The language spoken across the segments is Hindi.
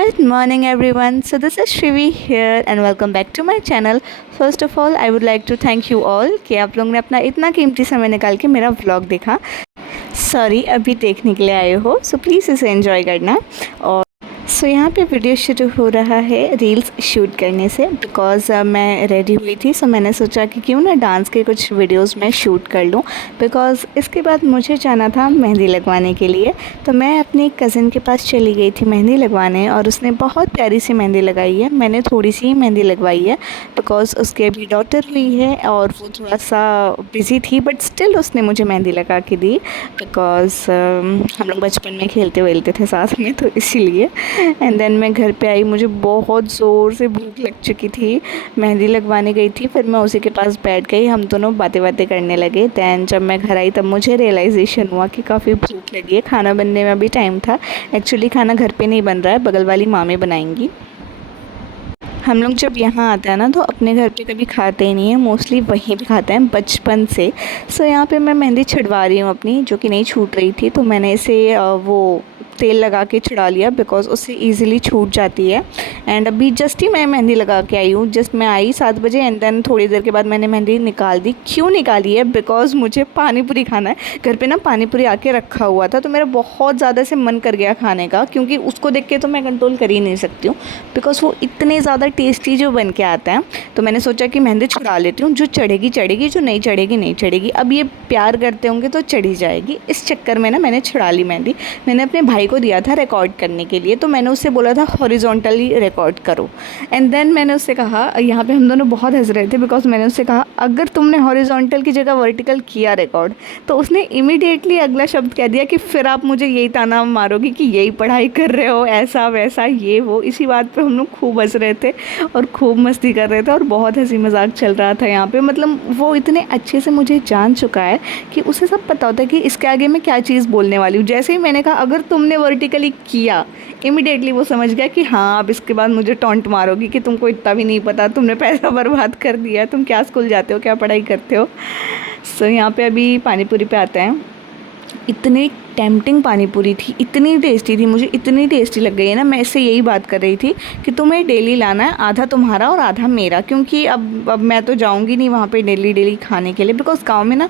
Good morning everyone. So this is Shrivi here and welcome back to my channel. First of all, I would like to thank you all कि आप लोग ने अपना इतना कीमती समय निकाल के मेरा व्लॉग देखा। सॉरी अभी देखने के लिए आए हो, सो प्लीज़ इसे एंजॉय करना। और यहाँ पे वीडियो शुरू हो रहा है रील्स शूट करने से, बिकॉज़ मैं रेडी हुई थी। सो मैंने सोचा कि क्यों ना डांस के कुछ वीडियोस मैं शूट कर लूँ, बिकॉज़ इसके बाद मुझे जाना था मेहंदी लगवाने के लिए। तो मैं अपनी कज़िन के पास चली गई थी मेहंदी लगवाने, और उसने बहुत प्यारी सी मेहंदी लगाई है। मैंने थोड़ी सी ही मेहंदी लगवाई है बिकॉज़ उसकी अभी डॉटर हुई है और वो थोड़ा सा बिज़ी थी, बट स्टिल उसने मुझे मेहंदी लगा के दी बिकॉज़ हम लोग बचपन में खेलते वेलते थे साथ में, तो इसीलिए। एंड देन मैं घर पे आई, मुझे बहुत ज़ोर से भूख लग चुकी थी। मेहंदी लगवाने गई थी, फिर मैं उसी के पास बैठ गई, हम दोनों बातें बातें करने लगे। दैन जब मैं घर आई तब मुझे रियलाइजेशन हुआ कि काफ़ी भूख लगी है। खाना बनने में भी टाइम था। एक्चुअली खाना घर पे नहीं बन रहा है, बगल वाली मामी बनाएंगी। हम लोग जब यहाँ आते हैं ना तो अपने घर पे कभी खाते ही नहीं है, मोस्टली वहीं पे खाते हैं बचपन से। सो यहाँ पे मैं मेहंदी छुड़वा रही हूँ अपनी, जो कि नहीं छूट रही थी, तो मैंने इसे वो तेल लगा के छुड़ा लिया बिकॉज़ उससे इजीली छूट जाती है। एंड अभी जस्ट ही मैं मेहंदी लगा के आई हूँ। जस्ट मैं आई 7 बजे एंड देन थोड़ी देर के बाद मैंने मेहंदी निकाल दी। क्यों निकाली है? बिकॉज़ मुझे पानी पूरी खाना है। घर पे ना पानी पूरी आके रखा हुआ था, तो मेरा बहुत ज़्यादा से मन कर गया खाने का, क्योंकि उसको देख के तो मैं कंट्रोल कर ही नहीं सकती हूँ बिकॉज़ वो इतने ज़्यादा टेस्टी जो बन के आता है। तो मैंने सोचा कि मेहंदी छुड़ा लेती हूँ, जो चढ़ेगी चढ़ेगी, जो नहीं चढ़ेगी नहीं चढ़ेगी। अब ये प्यार करते होंगे तो चढ़ी जाएगी। इस चक्कर में ना मैंने छुड़ा ली मेहंदी। मैंने अपने भाई को दिया था रिकॉर्ड करने के लिए, तो मैंने उससे बोला था हॉरिजॉन्टली रिकॉर्ड करो। एंड देन मैंने उससे कहा, यहाँ पे हम दोनों बहुत हंस रहे थे बिकॉज मैंने उससे कहा अगर तुमने हॉरिजॉन्टल की जगह वर्टिकल किया रिकॉर्ड, तो उसने इमीडिएटली अगला शब्द कह दिया कि फिर आप मुझे यही ताना मारोगी कि यही पढ़ाई कर रहे हो, ऐसा वैसा ये वो। इसी बात पे हम लोग खूब हंस रहे थे और खूब मस्ती कर रहे थे और बहुत हंसी मजाक चल रहा था यहाँ पे। मतलब वो इतने अच्छे से मुझे जान चुका है कि उसे सब पता होता है कि इसके आगे मैं क्या चीज़ बोलने वाली हूँ। जैसे ही मैंने कहा अगर तुमने वर्टिकली किया, इमीडिएटली वो समझ गया कि हाँ अब इसके बाद मुझे टॉन्ट मारोगी कि तुमको इतना भी नहीं पता, तुमने पैसा बर्बाद कर दिया, तुम क्या स्कूल जाते हो, क्या पढ़ाई करते हो। सो यहाँ पे अभी पानी पूरी पे आते हैं। इतनी टेम्पटिंग पानी पूरी थी, इतनी टेस्टी थी, मुझे इतनी टेस्टी लग गई है ना। मैं इससे यही बात कर रही थी कि तुम्हें डेली लाना है, आधा तुम्हारा और आधा मेरा, क्योंकि अब मैं तो जाऊंगी नहीं वहाँ पे डेली डेली खाने के लिए, बिकॉज़ गांव में ना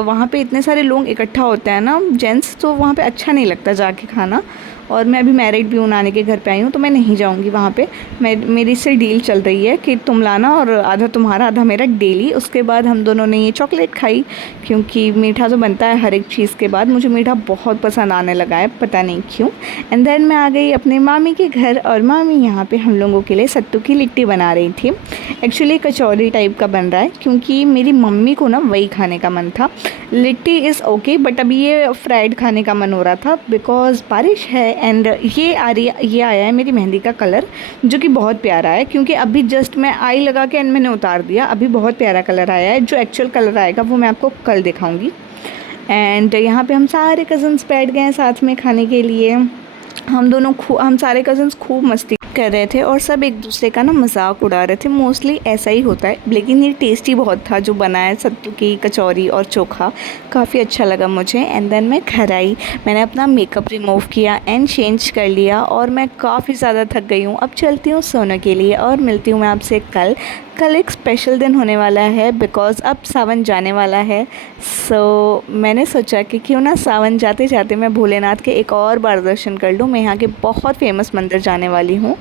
वहाँ पे इतने सारे लोग इकट्ठा होते हैं ना जेंट्स, तो वहाँ पे अच्छा नहीं लगता जाके खाना। और मैं अभी मैरिड भी हूँ, नानी के घर पे आई हूँ, तो मैं नहीं जाऊँगी वहाँ पे। मेरी इससे डील चल रही है कि तुम लाना और आधा तुम्हारा आधा मेरा डेली। उसके बाद हम दोनों ने ये चॉकलेट खाई, क्योंकि मीठा तो बनता है हर एक चीज़ के बाद। मुझे मीठा बहुत पसंद आने लगा है, पता नहीं क्यों। एंड देन मैं आ गई अपने मामी के घर, और मामी यहाँ पे हम लोगों के लिए सत्तू की लिट्टी बना रही थी। एक्चुअली कचौरी टाइप का बन रहा है, क्योंकि मेरी मम्मी को ना वही खाने का मन था। लिट्टी इज़ ओके, बट अभी ये फ्राइड खाने का मन हो रहा था बिकॉज़ बारिश है। एंड ये आया है मेरी मेहंदी का कलर, जो कि बहुत प्यारा है, क्योंकि अभी जस्ट मैं आई लगा के एंड मैंने उतार दिया। अभी बहुत प्यारा कलर आया है। जो एक्चुअल कलर आएगा वो मैं आपको कल दिखाऊंगी। एंड यहाँ पे हम सारे कज़न्स बैठ गए हैं साथ में खाने के लिए। हम सारे कज़न्स खूब मस्ती कर रहे थे और सब एक दूसरे का ना मजाक उड़ा रहे थे। मोस्टली ऐसा ही होता है, लेकिन ये टेस्टी बहुत था जो बना है, सत्तू की कचौरी और चोखा। काफ़ी अच्छा लगा मुझे। एंड देन मैं घर आई, मैंने अपना मेकअप रिमूव किया एंड चेंज कर लिया, और मैं काफ़ी ज़्यादा थक गई हूँ। अब चलती हूँ सोने के लिए, और मिलती हूँ मैं आपसे कल। कल एक स्पेशल दिन होने वाला है बिकॉज़ अब सावन जाने वाला है। सो मैंने सोचा कि क्यों ना सावन जाते जाते मैं भोलेनाथ के एक और बार दर्शन कर लूँ। मैं यहाँ के बहुत फेमस मंदिर जाने वाली हूँ।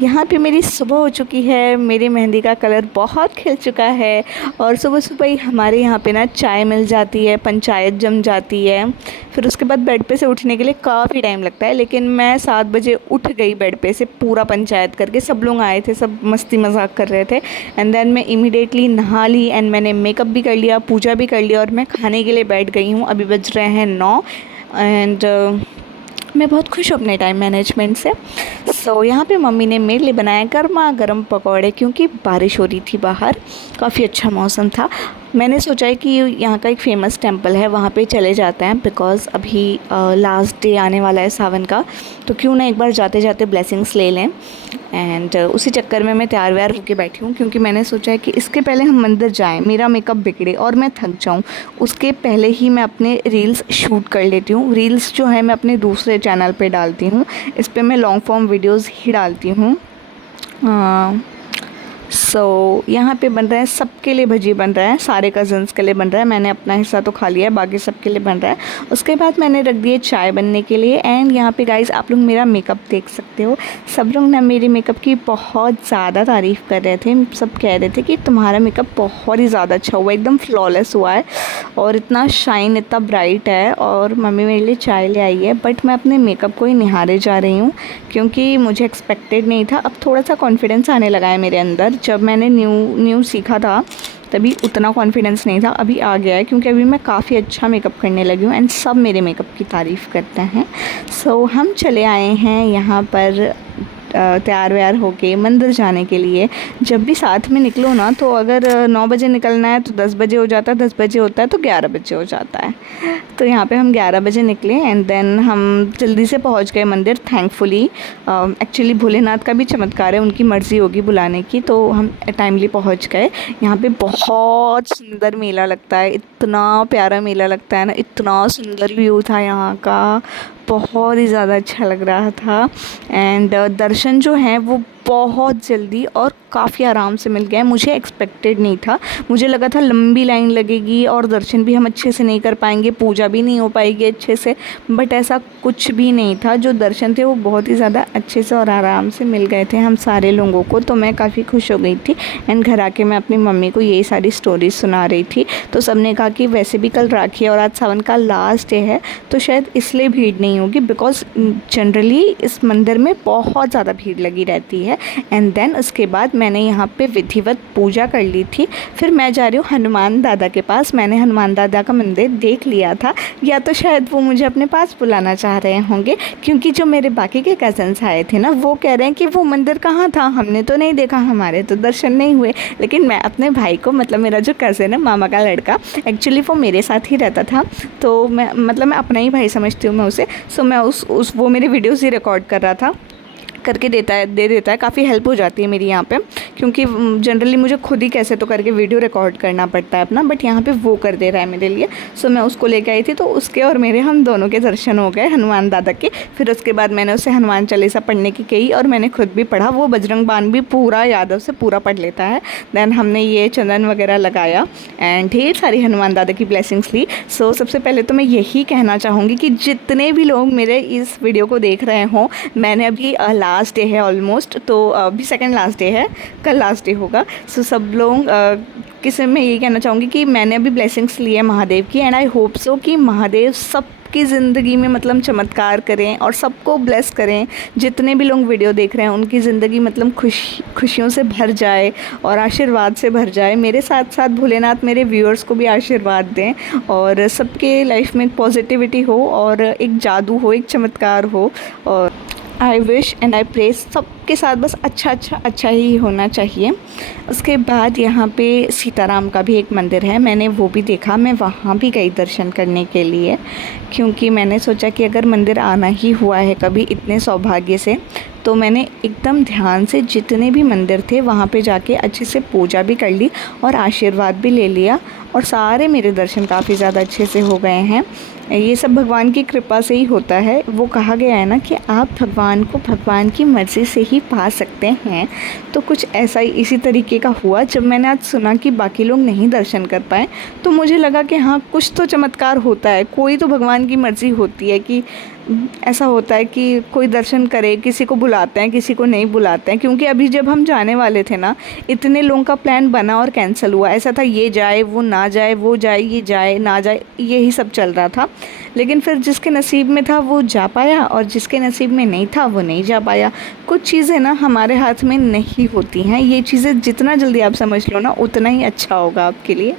यहाँ पे मेरी सुबह हो चुकी है, मेरी मेहंदी का कलर बहुत खिल चुका है, और सुबह सुबह ही हमारे यहाँ पे ना चाय मिल जाती है, पंचायत जम जाती है। फिर उसके बाद बेड पे से उठने के लिए काफ़ी टाइम लगता है, लेकिन मैं 7 बजे उठ गई बेड पे से, पूरा पंचायत करके। सब लोग आए थे, सब मस्ती मजाक कर रहे थे। एंड देन मैं इमीडिएटली नहा ली एंड मैंने मेकअप भी कर लिया, पूजा भी कर लिया, और मैं खाने के लिए बैठ गई हूँ। अभी बज रहे हैं 9 एंड मैं बहुत खुश हूँ अपने टाइम मैनेजमेंट से। सो यहाँ पे मम्मी ने मेरे लिए बनाया गर्मा गर्म पकौड़े, क्योंकि बारिश हो रही थी बाहर, काफ़ी अच्छा मौसम था। मैंने सोचा है कि यहाँ का एक फ़ेमस टेंपल है, वहाँ पे चले जाते हैं, बिकॉज़ अभी लास्ट डे आने वाला है सावन का, तो क्यों ना एक बार जाते जाते ब्लेसिंग्स ले लें। एंड उसी चक्कर में मैं तैयार व्यार होके बैठी हूँ, क्योंकि मैंने सोचा है कि इसके पहले हम मंदिर जाएं, मेरा मेकअप बिगड़े और मैं थक जाऊँ, उसके पहले ही मैं अपने रील्स शूट कर लेती हूँ। रील्स जो है मैं अपने दूसरे चैनल पे डालती हूँ, इस पर मैं लॉन्ग फॉर्म वीडियोज़ ही डालती हूँ। यहाँ पे बन रहा है, सबके लिए भजी बन रहा है, सारे कज़न्स के लिए बन रहा है। मैंने अपना हिस्सा तो खा लिया है, बाकी सबके लिए बन रहा है। उसके बाद मैंने रख दिए चाय बनने के लिए। एंड यहाँ पे गाइस आप लोग मेरा मेकअप देख सकते हो। सब लोग ना मेरे मेकअप की बहुत ज़्यादा तारीफ़ कर रहे थे, सब कह रहे थे कि तुम्हारा मेकअप बहुत ही ज़्यादा अच्छा हुआ है, एकदम फ्लॉलेस हुआ है और इतना शाइन, इतना ब्राइट है। और मम्मी मेरे लिए चाय ले आई है, बट मैं अपने मेकअप को ही निहारे जा रही हूँ, क्योंकि मुझे एक्सपेक्टेड नहीं था। अब थोड़ा सा कॉन्फिडेंस आने लगा है मेरे अंदर। जब मैंने न्यू सीखा था तभी उतना कॉन्फिडेंस नहीं था, अभी आ गया है, क्योंकि अभी मैं काफ़ी अच्छा मेकअप करने लगी हूँ एंड सब मेरे मेकअप की तारीफ़ करते हैं। हम चले आए हैं यहाँ पर तैयार व्यार होके मंदिर जाने के लिए। जब भी साथ में निकलो ना, तो अगर 9 बजे निकलना है तो 10 बजे हो जाता है, 10 बजे होता है तो 11 बजे हो जाता है। तो यहाँ पे हम 11 बजे निकले एंड देन हम जल्दी से पहुँच गए मंदिर, थैंकफुली। एक्चुअली भोलेनाथ का भी चमत्कार है, उनकी मर्ज़ी होगी बुलाने की, तो हम टाइमली पहुँच गए। यहाँ पे बहुत सुंदर मेला लगता है, इतना प्यारा मेला लगता है ना, इतना सुंदर व्यू था यहाँ का, बहुत ही ज़्यादा अच्छा लग रहा था। एंड दर्शन जो हैं वो बहुत जल्दी और काफ़ी आराम से मिल गया। मुझे एक्सपेक्टेड नहीं था, मुझे लगा था लंबी लाइन लगेगी और दर्शन भी हम अच्छे से नहीं कर पाएंगे, पूजा भी नहीं हो पाएगी अच्छे से, बट ऐसा कुछ भी नहीं था। जो दर्शन थे वो बहुत ही ज़्यादा अच्छे से और आराम से मिल गए थे हम सारे लोगों को, तो मैं काफ़ी खुश हो गई थी। एंड घर आके मैं अपनी मम्मी को यही सारी स्टोरीज सुना रही थी, तो सब ने कहा कि वैसे भी कल राखी है और आज सावन का लास्ट डे है, तो शायद इसलिए भीड़ नहीं होगी, बिकॉज़ जनरली इस मंदिर में बहुत ज़्यादा भीड़ लगी रहती है। एंड देन उसके बाद मैंने यहाँ पे विधिवत पूजा कर ली थी। फिर मैं जा रही हूँ हनुमान दादा के पास। मैंने हनुमान दादा का मंदिर देख लिया था, या तो शायद वो मुझे अपने पास बुलाना चाह रहे होंगे, क्योंकि जो मेरे बाकी के कज़न्स आए थे ना, वो कह रहे हैं कि वो मंदिर कहाँ था, हमने तो नहीं देखा, हमारे तो दर्शन नहीं हुए। लेकिन मैं अपने भाई को, मतलब मेरा जो कज़न है, मामा का लड़का, एक्चुअली वो मेरे साथ ही रहता था, तो मैं अपना ही भाई समझती हूँ मैं उसे। मैं वो मेरे वीडियोज़ ही रिकॉर्ड कर रहा था, करके दे देता है, काफ़ी हेल्प हो जाती है मेरी यहाँ पे, क्योंकि जनरली मुझे खुद ही कैसे तो करके वीडियो रिकॉर्ड करना पड़ता है अपना, बट यहाँ पे वो कर दे रहा है मेरे लिए। मैं उसको लेके आई थी, तो उसके और मेरे, हम दोनों के दर्शन हो गए हनुमान दादा के। फिर उसके बाद मैंने उसे हनुमान चालीसा पढ़ने की कही और मैंने खुद भी पढ़ा। वो बजरंग बाण भी पूरा यादव से पूरा पढ़ लेता है। देन हमने ये चंदन वगैरह लगाया एंड ढेर सारी हनुमान दादा की ब्लेसिंग्स ली। सबसे पहले तो मैं यही कहना चाहूँगी कि जितने भी लोग मेरे इस वीडियो को देख रहे हों, मैंने अभी लास्ट डे है ऑलमोस्ट, तो अभी सेकंड लास्ट डे है, कल लास्ट डे होगा। सब लोग किसे मैं यही कहना चाहूँगी कि मैंने अभी ब्लेसिंग्स ली है महादेव की, एंड आई होप सो कि महादेव सबकी ज़िंदगी में मतलब चमत्कार करें और सबको ब्लेस करें। जितने भी लोग वीडियो देख रहे हैं उनकी ज़िंदगी मतलब खुशियों से भर जाए और आशीर्वाद से भर जाए। मेरे साथ साथ भोलेनाथ मेरे व्यूअर्स को भी आशीर्वाद दें और सबके लाइफ में पॉजिटिविटी हो और एक जादू हो, एक चमत्कार हो। और I wish and I pray सबके साथ बस अच्छा ही होना चाहिए। उसके बाद यहाँ पे सीताराम का भी एक मंदिर है, मैंने वो भी देखा। मैं वहाँ भी गई दर्शन करने के लिए, क्योंकि मैंने सोचा कि अगर मंदिर आना ही हुआ है कभी इतने सौभाग्य से, तो मैंने एकदम ध्यान से जितने भी मंदिर थे वहाँ पे जाके अच्छे से पूजा भी कर ली और आशीर्वाद भी ले लिया, और सारे मेरे दर्शन काफ़ी ज़्यादा अच्छे से हो गए हैं। ये सब भगवान की कृपा से ही होता है। वो कहा गया है ना कि आप भगवान को भगवान की मर्ज़ी से ही पा सकते हैं, तो कुछ ऐसा ही इसी तरीके का हुआ। जब मैंने आज सुना कि बाकी लोग नहीं दर्शन कर पाए, तो मुझे लगा कि हाँ, कुछ तो चमत्कार होता है, कोई तो भगवान की मर्ज़ी होती है कि ऐसा होता है कि कोई दर्शन करे, किसी को बुलाते हैं, किसी को नहीं बुलाते हैं। क्योंकि अभी जब हम जाने वाले थे ना, इतने लोगों का प्लान बना और कैंसिल हुआ। ऐसा था ये जाए वो ना जाए, वो जाए ये जाए ना जाए, यही सब चल रहा था। लेकिन फिर जिसके नसीब में था वो जा पाया और जिसके नसीब में नहीं था वो नहीं जा पाया। कुछ चीज़ें ना हमारे हाथ में नहीं होती हैं। ये चीज़ें जितना जल्दी आप समझ लो ना, उतना ही अच्छा होगा आपके लिए।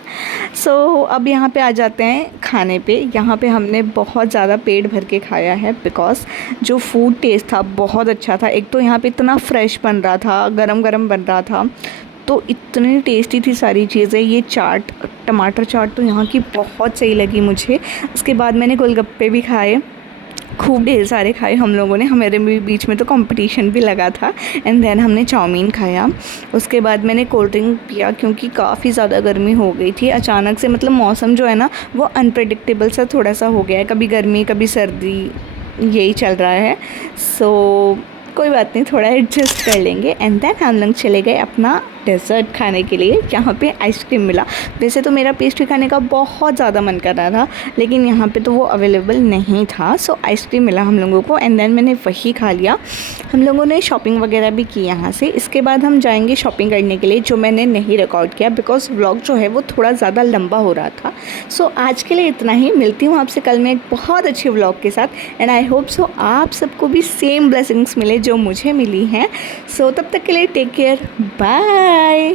अब यहाँ पे आ जाते हैं खाने पे। यहाँ पे हमने बहुत ज़्यादा पेट भर के खाया है, बिकॉज़ जो फूड टेस्ट था बहुत अच्छा था। एक तो यहाँ पे इतना फ्रेश बन रहा था, गरम गरम बन रहा था, तो इतनी टेस्टी थी सारी चीज़ें। ये चाट, टमाटर चाट तो यहाँ की बहुत सही लगी मुझे। उसके बाद मैंने गोलगप्पे भी खाए, खूब ढेर सारे खाए हम लोगों ने। हमारे बीच में तो कंपटीशन भी लगा था। एंड देन हमने चाउमीन खाया। उसके बाद मैंने कोल्ड ड्रिंक पिया क्योंकि काफ़ी ज़्यादा गर्मी हो गई थी अचानक से। मतलब मौसम जो है ना वो अनप्रेडिक्टेबल सा थोड़ा सा हो गया है, कभी गर्मी कभी सर्दी, यही चल रहा है। सो कोई बात नहीं, थोड़ा एडजस्ट कर लेंगे। एंड देन हम लोग चले गए अपना डेज़र्ट खाने के लिए। यहाँ पे आइसक्रीम मिला। वैसे तो मेरा पेस्ट्री खाने का बहुत ज़्यादा मन कर रहा था, लेकिन यहाँ पे तो वो अवेलेबल नहीं था। सो आइसक्रीम मिला हम लोगों को एंड देन मैंने वही खा लिया। हम लोगों ने शॉपिंग वगैरह भी की यहाँ से। इसके बाद हम जाएंगे शॉपिंग करने के लिए, जो मैंने नहीं रिकॉर्ड किया बिकॉज व्लॉग जो है वो थोड़ा ज़्यादा लंबा हो रहा था। सो आज के लिए इतना ही। मिलती हूँ आपसे कल मैं एक बहुत अच्छे व्लॉग के साथ। एंड आई होप सो आप सबको भी सेम ब्लेसिंग्स मिले जो मुझे मिली हैं। सो तब तक के लिए टेक केयर, बाय।